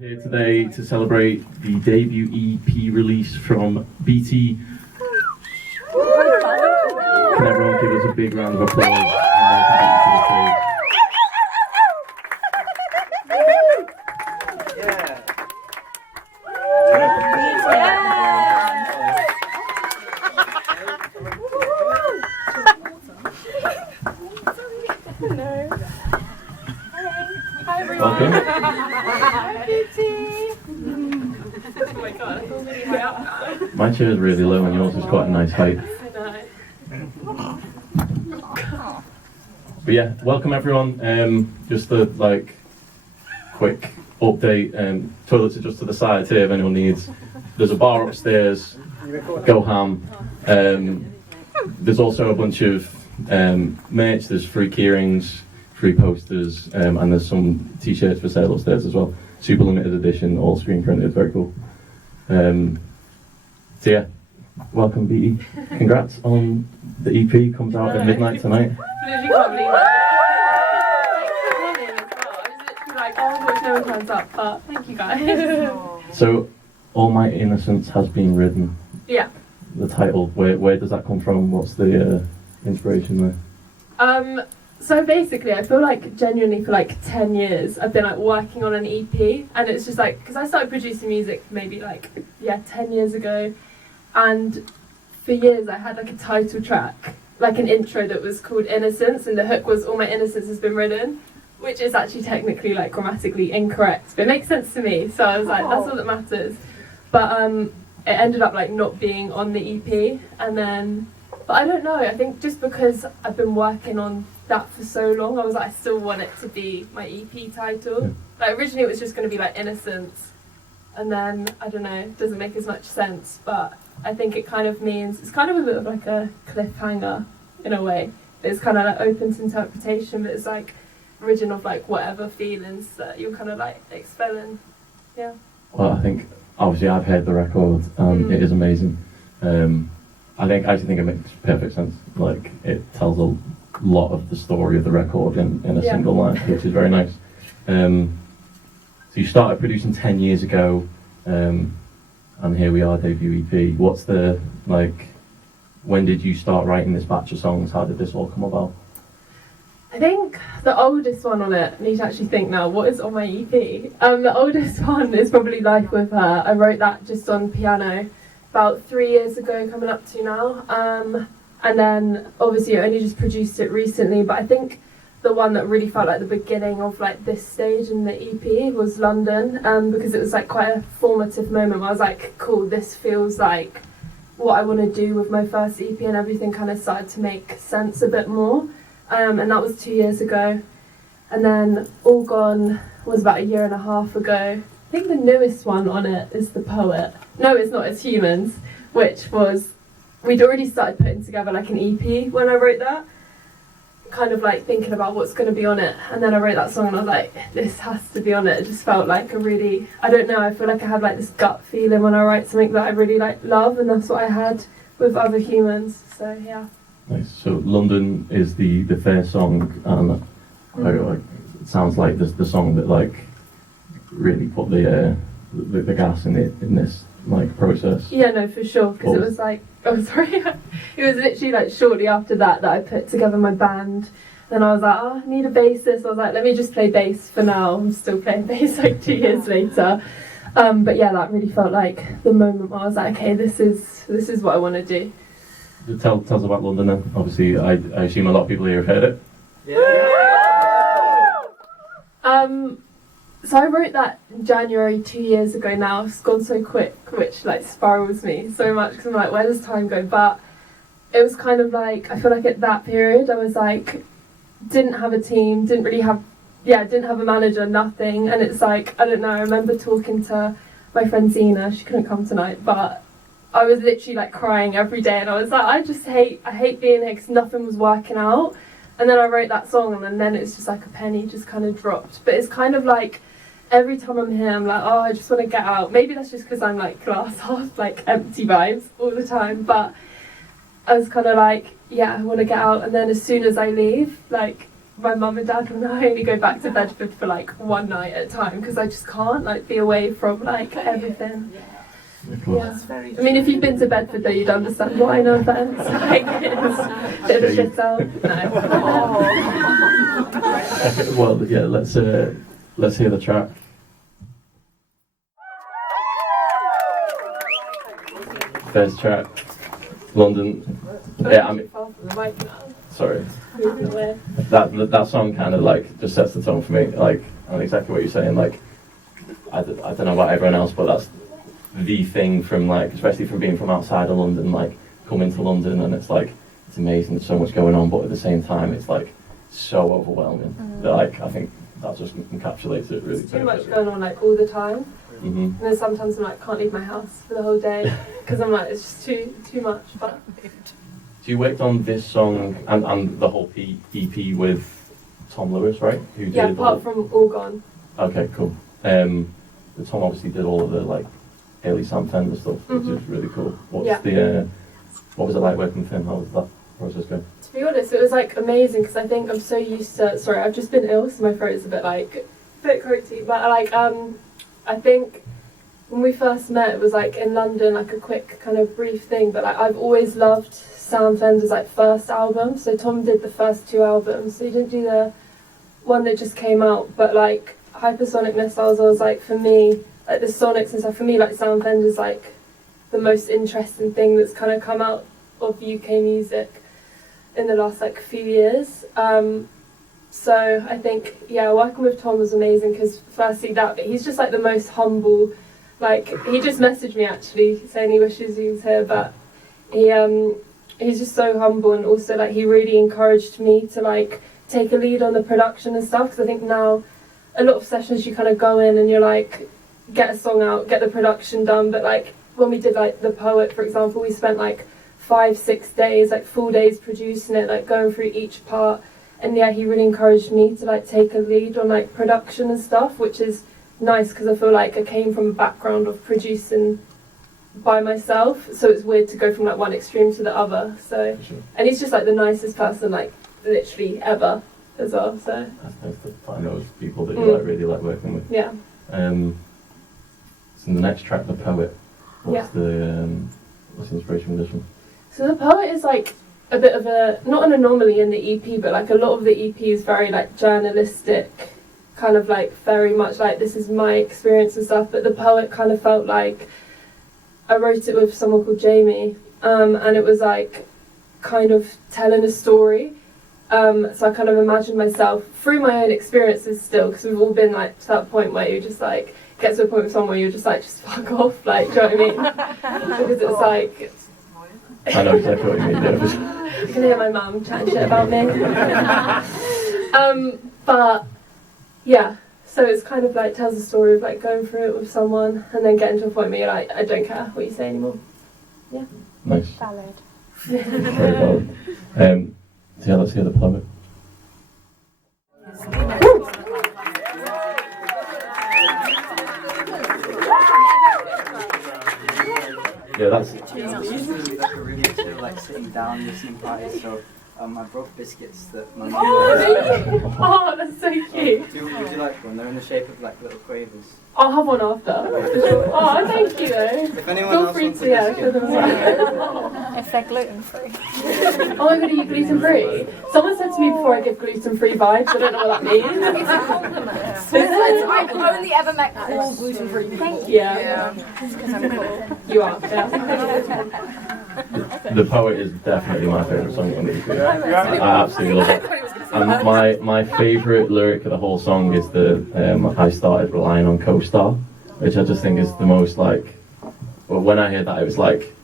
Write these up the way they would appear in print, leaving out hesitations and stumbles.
Here today to celebrate the debut EP release from Beattie. Can everyone give us a big round of applause and welcome Beattie to the stage? Hi everyone. Welcome. Hi Beattie. Oh my god, I feel really high up now. My chair is really low and yours is quite a nice height. But yeah, welcome everyone. Just a quick update. Toilets are just to the side here if anyone needs. There's a bar upstairs. Go ham. There's also a bunch of merch. There's free keyrings, free posters, and there's some t-shirts for sale upstairs as well. Super limited edition, all screen printed, very cool. So yeah, welcome Beattie. Congrats on the EP, comes out at midnight tonight. Literally can't believe it. I was literally like, oh my gosh, no one turns up, but thank you guys. So, All My Innocence has been written. Yeah. The title, where does that come from? What's the inspiration there? So basically, I feel like genuinely for like 10 years, I've been like working on an EP, and it's just like, because I started producing music maybe 10 years ago, and for years I had like a title track, like an intro that was called Innocence, and the hook was All My Innocence has been written, which is actually technically like grammatically incorrect, but it makes sense to me, so I was like, that's all that matters. But it ended up like not being on the EP, and then, but I don't know, I think just because I've been working on that for so long, I was like, I still want it to be my EP title. Yeah. Like originally it was just going to be like Innocence, and then I don't know, it doesn't make as much sense, but I think it kind of means, it's kind of a bit of like a cliffhanger in a way. It's kind of like open to interpretation, but it's like origin of like whatever feelings that you're kind of like expelling. Yeah. Well, I think obviously I've heard the record and it is amazing. I actually think it makes perfect sense. Like it tells a lot of the story of the record in a single line, which is very nice. So you started producing 10 years ago, and here we are, debut EP. What's the, when did you start writing this batch of songs? How did this all come about? I think the oldest one on it, I need to actually think now, what is on my EP? The oldest one is probably Life With Her. I wrote that just on piano about 3 years ago, coming up to now. And then obviously I only just produced it recently, but I think the one that really felt like the beginning of like this stage in the EP was London, because it was like quite a formative moment where I was like, cool, this feels like what I want to do with my first EP, and everything kind of started to make sense a bit more. And that was 2 years ago. And then All Gone was about 1.5 years ago. I think the newest one on it is The Poet. No, it's not, it's Humans, which was, we'd already started putting together like an EP when I wrote that, kind of like thinking about what's going to be on it, and then I wrote that song and I was like, this has to be on it. It just felt like a really, I don't know, I feel like I have like this gut feeling when I write something that I really like love, and that's what I had with Other Humans, so yeah. Nice. So London is the first song, and it sounds like the song that really put the gas in this process. Yeah, no, for sure, because it was like, oh sorry, it was literally like shortly after that I put together my band. Then I was like, oh, I need a bassist. I was like, let me just play bass for now. I'm still playing bass 2 years later. But yeah, that really felt like the moment where I was like, okay, this is what I want to do. Tell us about London then. Obviously, I assume a lot of people here have heard it. Yeah. So I wrote that in January 2 years ago now. It's gone so quick, which spirals me so much, because I'm like, where does time go? But it was kind of like, I feel like at that period I was like, didn't have a team, didn't have a manager, nothing. And it's like, I don't know, I remember talking to my friend Zena, she couldn't come tonight, but I was literally crying every day, and I was like, I hate being here because nothing was working out. And then I wrote that song, and then it's just like a penny just kind of dropped. But it's kind of like, every time I'm here, I'm like, oh, I just want to get out. Maybe that's just because I'm glass half, empty vibes all the time. But I was kind of like, yeah, I want to get out. And then as soon as I leave, my mum and dad and I only go back to Bedford for like one night at a time because I just can't like be away from like everything. Yeah. I mean, if you've been to Bedford though, you'd understand why, no offence. Like, it's a bit of a shit out. No. Well, yeah, let's hear the track. First track, London. Yeah, I mean, sorry. That song kind of like just sets the tone for me. Like, and exactly what you're saying. Like, I don't know about everyone else, but that's the thing from like, especially from being from outside of London, like coming to London and it's like, it's amazing, there's so much going on, but at the same time, it's like so overwhelming. That, like, I think that just encapsulates it really. There's too much going on like all the time. And then sometimes I'm like, can't leave my house for the whole day because I'm like, it's just too much. But so you worked on this song and the whole EP with Tom Lewis, right? Who did apart from All Gone. Okay, cool. Tom obviously did all of the like early Sam Fender stuff, which is really cool. What was it like working with him? How was that process going? To be honest, it was like amazing because I think I'm so used to. Sorry, I've just been ill, so my throat is a bit croaky. But like I think when we first met, it was like in London, like a quick kind of brief thing. But like I've always loved Sam Fender's like first album. So Tom did the first 2 albums. So he didn't do the one that just came out. But like Hypersonic Missiles, I was like, for me, like the Sonics and stuff. For me, like Sam Fender's like the most interesting thing that's kind of come out of UK music in the last like few years. So I think, working with Tom was amazing because firstly that, but he's just like the most humble, like he just messaged me actually saying he wishes he was here, but he's just so humble, and also like he really encouraged me to like take a lead on the production and stuff, because I think now a lot of sessions you kind of go in and you're like, get a song out, get the production done, but like when we did like The Poet, for example, we spent like 5-6 days, like full days producing it, like going through each part. And he really encouraged me to like take a lead on like production and stuff, which is nice because I feel like I came from a background of producing by myself, so it's weird to go from like one extreme to the other. So, and he's just like the nicest person, like literally ever as well. So that's nice to find those people that you like really like working with. Yeah. So the next track, The Poet. What's the inspiration for this one? So The Poet is like a bit of a, not an anomaly in the EP, but like a lot of the EP is very like journalistic, kind of like very much like this is my experience and stuff, but The Poet kind of felt like I wrote it with someone called Jamie, and it was like kind of telling a story. So I kind of imagined myself through my own experiences still, because we've all been like to that point where you just like get to a point with someone where you're just like, just fuck off, like, do you know what I mean? Because it's like, I know exactly what you mean. Yeah. You can hear my mum chatting shit about me. But yeah, so it's kind of like tells a story of like going through it with someone and then getting to a point where you're like, I don't care what you say anymore. Yeah. Nice. Valid. Very valid. So yeah, let's hear The Poet. Yeah, that's usually like a really chill, like sitting down listening party. So I brought biscuits that my mum. Oh, that's so cute. Would you like one? They're in the shape of like little quavers. I'll have one after. Oh, thank you though. If anyone Feel else free wants to, a biscuit. If they're gluten free. Oh my god, are you gluten free? Someone said to me before I give gluten free vibes, I don't know what that means. It's a compliment. I've only ever met cool gluten free people. Yeah. Because I'm cool. You are, yeah. The Poet is definitely my favourite song on the EP. I absolutely love it. And my favourite lyric of the whole song is the I started relying on co-star, which I just think is the most like, well, when I heard that it was like,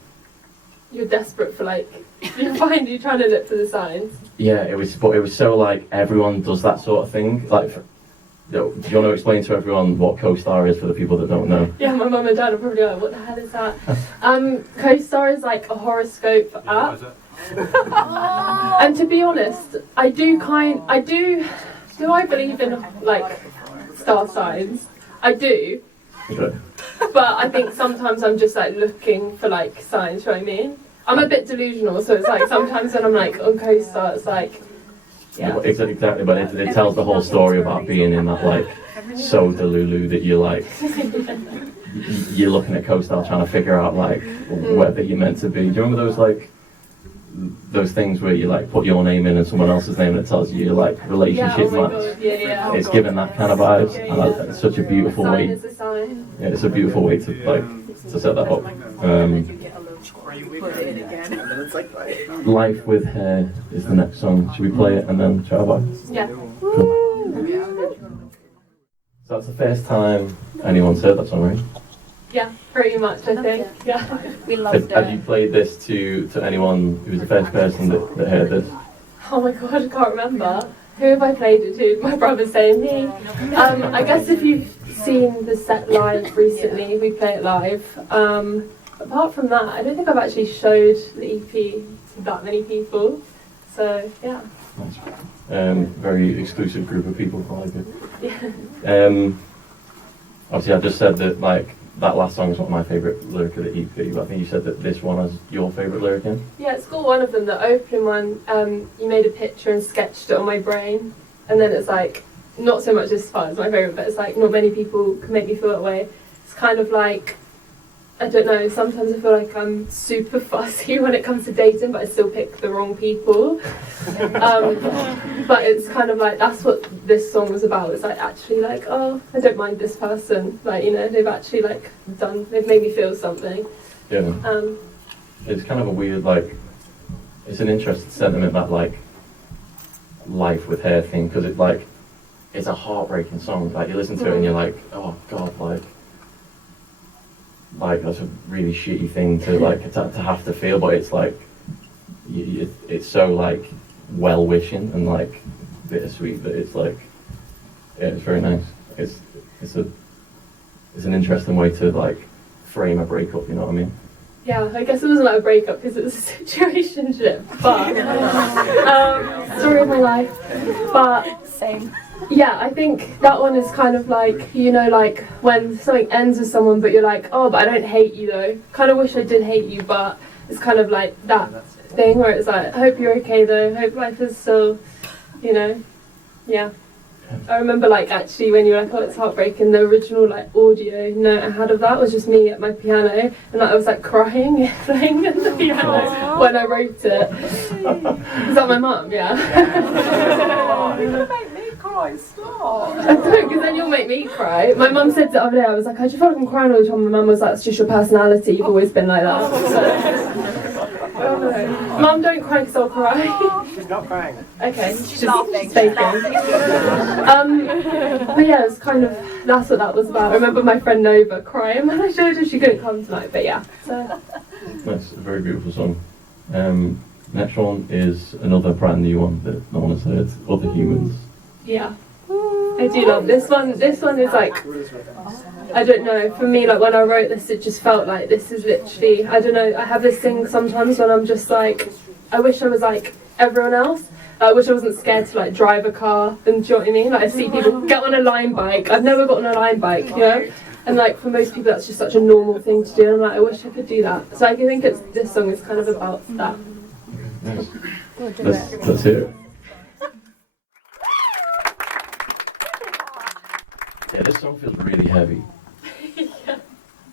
You're desperate for like, you're trying to look for the signs. yeah, it was so like everyone does that sort of thing. Like, do you want to explain to everyone what co-star is for the people that don't know? Yeah, my mum and dad are probably like, what the hell is that? Co-star is like a horoscope app. And to be honest, I do I believe in like star signs? I do. Okay. But I think sometimes I'm just like looking for like signs, you know what I mean? I'm a bit delusional, so it's like sometimes when I'm like on co-star, it's like Yeah. Exactly, but it tells the whole story about being in that like so delulu that you're like you're looking at Coastal trying to figure out like whether you're meant to be. Do you remember those like those things where you like put your name in and someone else's name and it tells you your like Yeah, relationship oh my match? God. Yeah. It's given that kind of vibes. Yeah, And yeah. it's such a beautiful Sign way. is a sign. Yeah, it's a beautiful way to like to set that up. Life with Hair is the next song. Should we play it and then try our Yeah. Cool. So that's the first time anyone's heard that song, right? Yeah, pretty much, I think. Yeah. We loved Have you it. played this to anyone who was the first person that heard this? Oh my God, I can't remember. Who have I played it to? My brother's saying me. I guess if you've seen the set live recently, we play it live. Apart from that, I don't think I've actually showed the EP to that many people. So, yeah. Nice. Very exclusive group of people. I like it. Yeah. Obviously, I just said that like that last song is one of my favourite lyric of the EP, but I think you said that this one is your favourite lyric in. Yeah, it's got one of them, the opening one. You made a picture and sketched it on my brain. And then it's like, not so much this part is my favourite, but it's like, not many people can make me feel that way. It's kind of like, I don't know, sometimes I feel like I'm super fussy when it comes to dating, but I still pick the wrong people. But it's kind of like, that's what this song was about. It's like actually like, oh, I don't mind this person. Like, you know, they've actually like they've made me feel something. Yeah. It's kind of a weird, like, it's an interesting sentiment, that like Life with Hair thing, because it like, it's a heartbreaking song. Like you listen to it and you're like, oh God, like that's a really shitty thing to like to have to feel, but it's like it's so like well wishing and like bittersweet that it's like, yeah, it's very nice. It's an interesting way to like frame a breakup, you know what I mean? Yeah, I guess it wasn't like a breakup because it was a situationship, but story of my life. But Same. yeah, I think that one is kind of like, you know, like when something ends with someone but you're like, oh, but I don't hate you though. Kind of wish I did hate you, but it's kind of like that thing where it's like, I hope you're okay though, hope life is still, you know, yeah. I remember like actually when you were like, oh, it's heartbreaking, the original like audio note I had of that was just me at my piano, and like, I was like crying playing at the piano when I wrote it. Is that my mum? Yeah. You make me cry, stop. I don't, because then you'll make me cry. My mum said the other day, I was like, I just feel like I'm crying all the time. My mum was like, it's just your personality, you've always been like that. So, I don't know. Mum, don't cry because I'll cry. She's not crying. Okay, She's laughing. she's faking. But yeah, it's kind of, that's what that was about. I remember my friend Nova crying when I showed her she couldn't come tonight, but yeah. So. That's a very beautiful song. Next one is another brand new one that no one has heard, Other Humans. Yeah, I do love this one. This one is like, I don't know, for me, like when I wrote this, it just felt like this is literally, I don't know, I have this thing sometimes when I'm just like, I wish I was like everyone else. I wish I wasn't scared to like drive a car, and do you know what I mean? Like I see people get on a line bike. I've never gotten a line bike, you know? And like for most people that's just such a normal thing to do, and I'm like, I wish I could do that. So I think this song is kind of about that. Nice. Let's hear it. Yeah, this song feels really heavy. Yeah.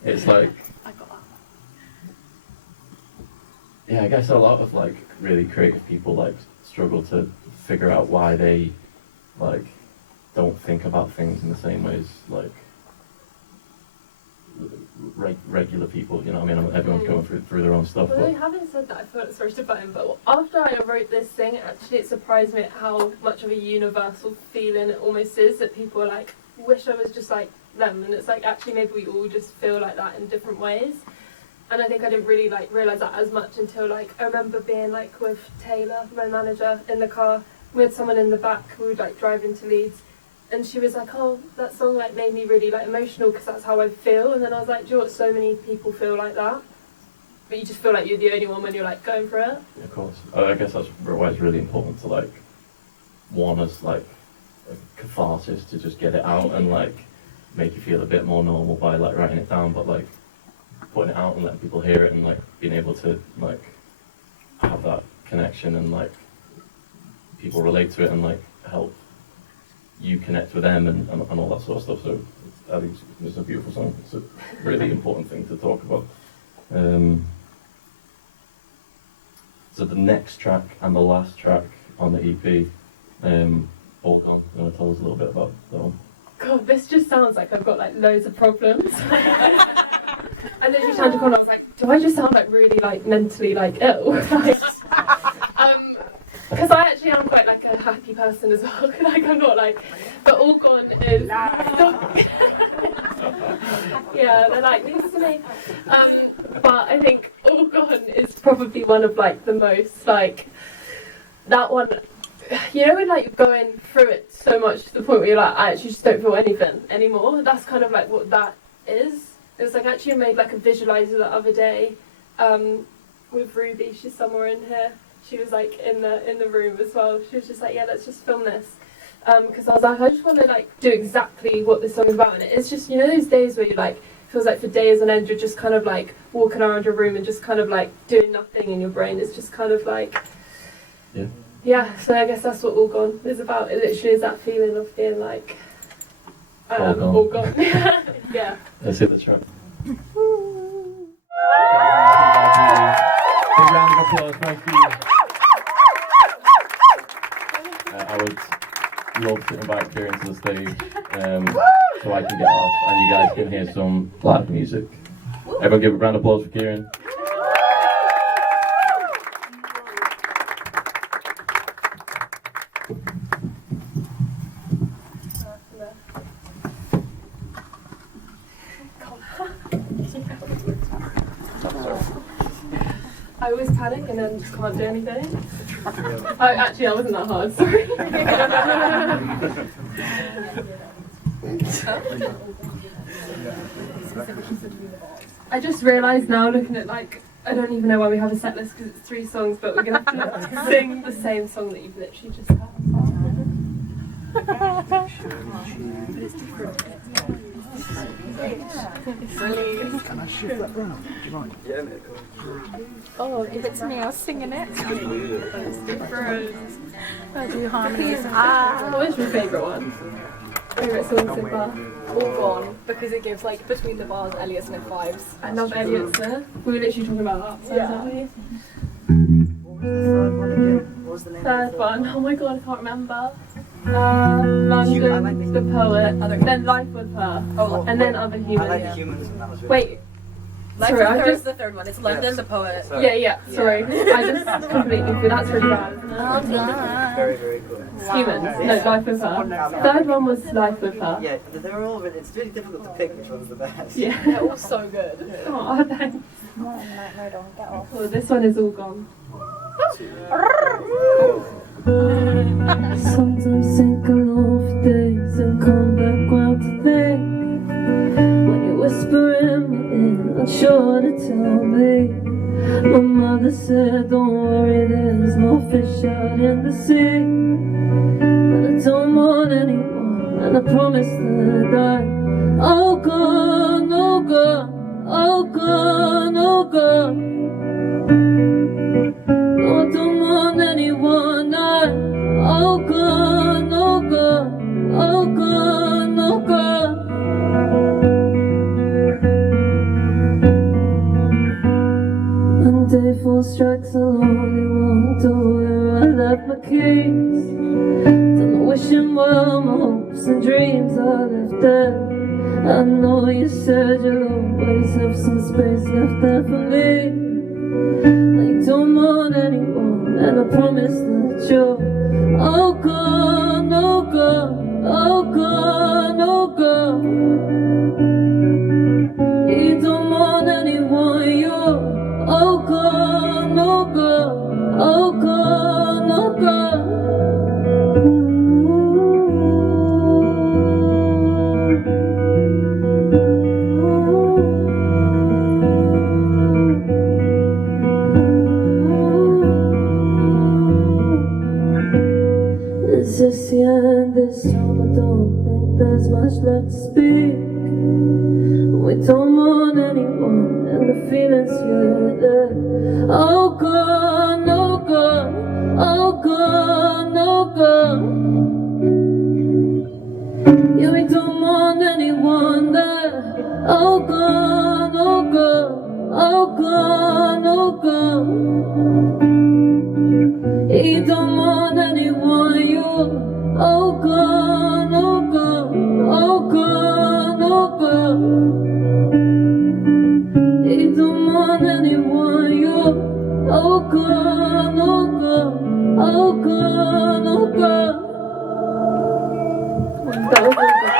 It's like, yeah, I guess a lot of like really creative people like struggle to figure out why they like don't think about things in the same way as like regular people, you know what I mean? Everyone's going through their own stuff. Although But having said that, I feel it's sorry to butt in, but after I wrote this thing, actually it surprised me at how much of a universal feeling it almost is, that people are like, wish I was just like them, and it's like actually maybe we all just feel like that in different ways. And I think I didn't really like realise that as much until like I remember being like with Taylor, my manager, in the car. We had someone in the back, we were like driving to Leeds, and she was like, oh, that song like made me really like emotional because that's how I feel. And then I was like, do you know what, so many people feel like that, but you just feel like you're the only one when you're like going for it. of course, I guess that's why it's really important to like one as like a catharsis to just get it out and like make you feel a bit more normal by like writing it down, but like putting it out and letting people hear it and like being able to like have that connection and like people relate to it and like help you connect with them and all that sort of stuff. So I think it's a beautiful song. It's a really important thing to talk about. So the next track and the last track on the EP, All Gone. You want to tell us a little bit about that one? God, this just sounds like I've got like loads of problems. And then she turned to corner, I was like, do I just sound like really like mentally like ill? Because I actually am quite like a happy person as well. Like I'm not like, but All Gone is. Yeah, they're like news to me. But I think All Gone is probably one of like the most like that one. You know when like you're going through it so much to the point where you're like, I actually just don't feel anything anymore. That's kind of like what that is. It's like actually made like a visualizer the other day with Ruby. She's somewhere in here. She was like in the room as well. She was just like, yeah, let's just film this. Because I was like, I just want to like do exactly what this song is about. And it's just, you know, those days where you like, feels like for days on end you're just kind of like walking around your room and just kind of like doing nothing in your brain. It's just kind of like, yeah. So I guess that's what All Gone is about. It literally is that feeling of being like, all gone. Yeah. Let's hit the track. Big round of applause, thank you. I would love to invite Kieran to the stage so I can get off and you guys can hear some live music. Everyone give a round of applause for Kieran. I always panic and then just can't do anything. Oh, actually, that wasn't that hard, sorry. I just realised now, looking at like, I don't even know why we have a set list because it's 3 songs, but we're going to have to sing the same song that you've literally just had. Can I shift that round? Do you mind? Yeah, mate. Oh, give it to me, I was singing it. It's different. I do harmonies. What is your favourite one? Favourite song so far? All Gone, because it gives like between the bars Elliot Smith vibes. I love Elliot Smith. We were literally talking about that. Yeah. Aren't we? What was the name? Third one. Oh my god, I can't remember. London, the poet. Then Life with Her. Oh, And then Other I Humans. like Humans, and that was really Wait. Life Sorry, with I Her just. is the third one. It's London, the poet. Sorry. Yeah. Sorry. I just completely feel that's really bad. Very, very cool. Humans. No, Life with Her. Third one was Life with Her. Yeah, they're all really, it's really difficult to pick which one's the best. Yeah. They're all so good. Oh, thanks. Well, this one is All Gone. Sometimes think alone for days and come back round to think. When you whisper in my ear, unsure to tell me. My mother said, don't worry, there's no fish out in the sea. And I don't want anyone, and I promise that I. Oh God, oh God, oh God, oh God. No, I don't want anyone, oh God, oh God, oh God, oh God. When day 4 strikes, I only want to where I left my keys. Done the wishing well, my hopes and dreams are left there. I know you said you'll always have some space left there for me. I don't want anyone, and I promise that you're. Oh God, oh God, oh God, oh God. You don't want anyone, you're. Oh God, oh God, oh God, oh God. It's just the end this time, I don't think there's much left to speak. We don't want anyone, and the feeling's there. Oh God, oh God, oh God, oh oh gone, oh gone, oh gone, oh gone. He don't want anyone, you're oh gone, oh gone, oh gone, oh gone. That was really good.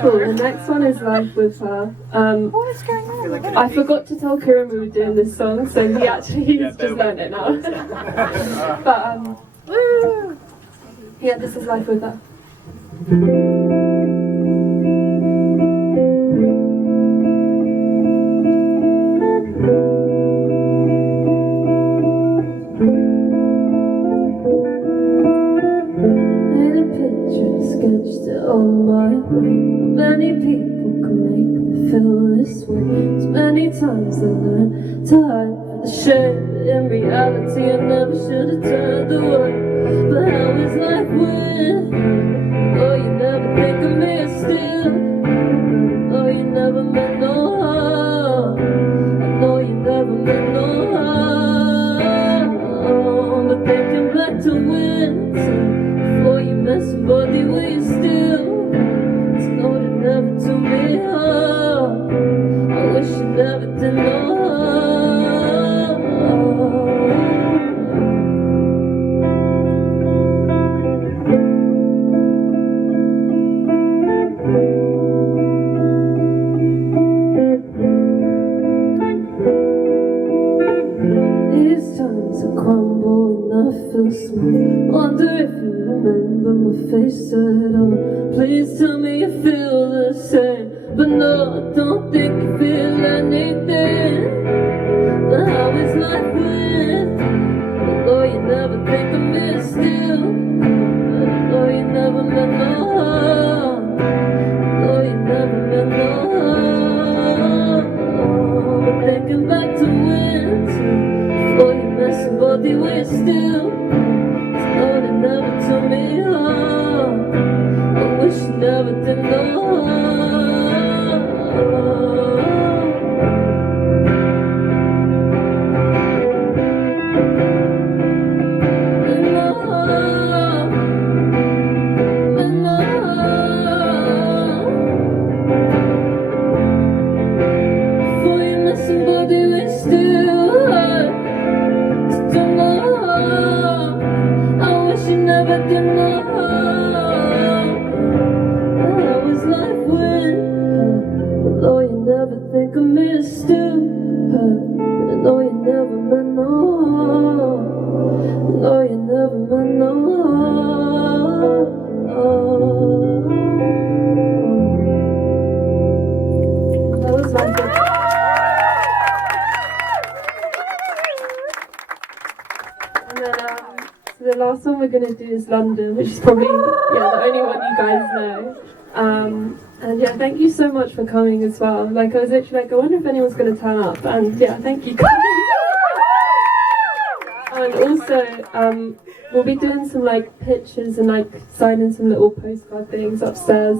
Cool. The next one is Life with Her. What is going on? I forgot to tell Kieran we were doing this song, so he's just learned it now. But Woo! yeah, this is Life with Her. Made a picture, sketched it on my brain. Many people can make me feel this way. As many times I learned to hide the shame, but in reality I never should have turned away. But how is life with you? Oh, you never think of me still. Oh, you never meant no harm. I know you never meant no harm. But thinking back to winter, before you met somebody with you still, it's no, it never took me home. I wish you never did no These times I crumble and I feel small. Wonder if you remember my face at all. Please tell me you feel the same. But no, I don't think you feel anything. But how is life with you? Although you never think of me still. But I know you never meant no harm. I know you never meant no harm. But thinking back to winter, before you met somebody with still, it's no, they never took me home. I wish you never did no before you met somebody with still, it's done no harm. I wish you never did no harm. How is life with her? Although you never think of me still, and I know you never meant no harm. I know you never meant no harm. That was my good. And then so the last one we're gonna do is London, which is probably the only one you guys know. And yeah, thank you so much for coming as well. Like I was literally like, I wonder if anyone's gonna turn up. And yeah, thank you guys. And also, we'll be doing some like pictures and like signing some little postcard things upstairs.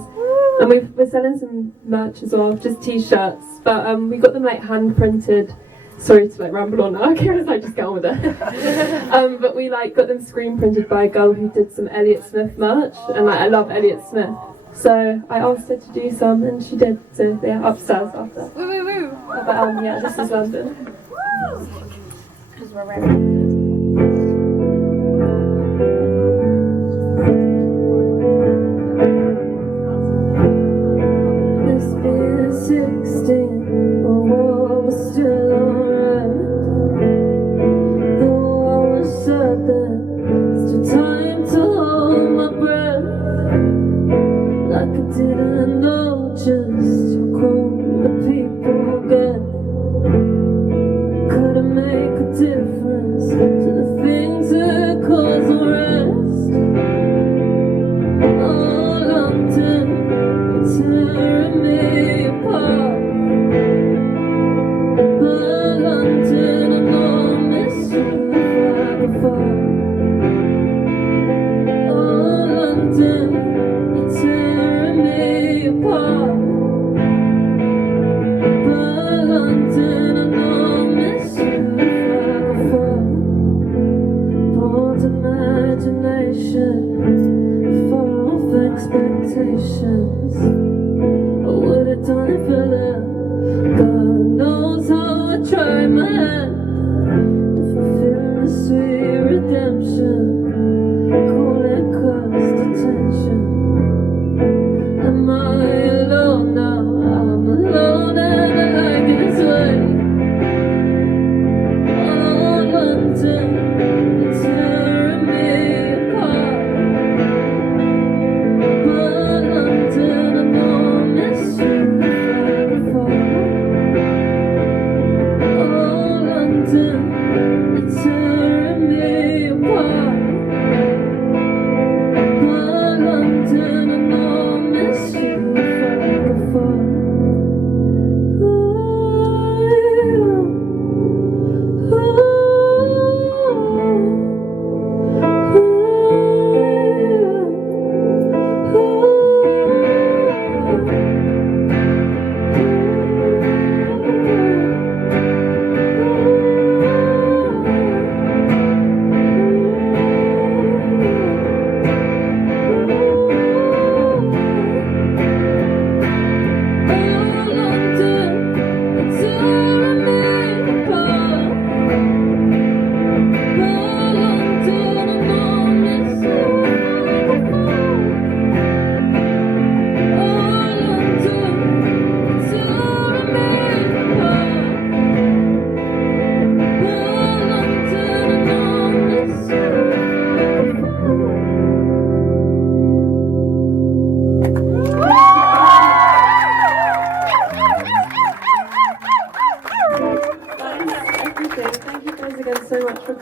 And we're selling some merch as well, just t-shirts. But we got them like hand printed. Sorry to like ramble on now, Kira's like, just get on with it. But we like got them screen printed by a girl who did some Elliott Smith merch, and like I love Elliott Smith. So I asked her to do some, and she did. So yeah, upstairs after. Woo woo woo! But yeah, this is London. Because we're wearing. This being 16, the world was still alright. Though I was certain, still time to hold my breath. Like I didn't know just how cold the people get. Couldn't make a difference.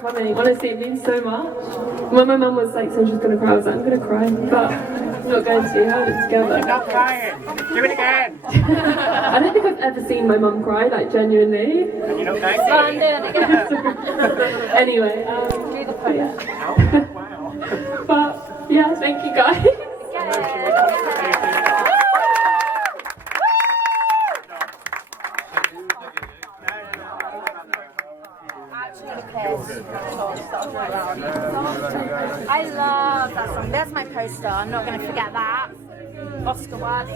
funny. Honestly, it means so much. When my mum was like, so she's gonna cry, I was like, I'm gonna cry, but I'm not going to. Held it together. Not crying. Do it again. I don't think I've ever seen my mum cry, like genuinely. You know, thank So I'm doing it again. Anyway, Do the pose. yeah. Wow. But yeah, thank you guys. I love that song. There's my poster. I'm not going to forget that. Oscar worthy.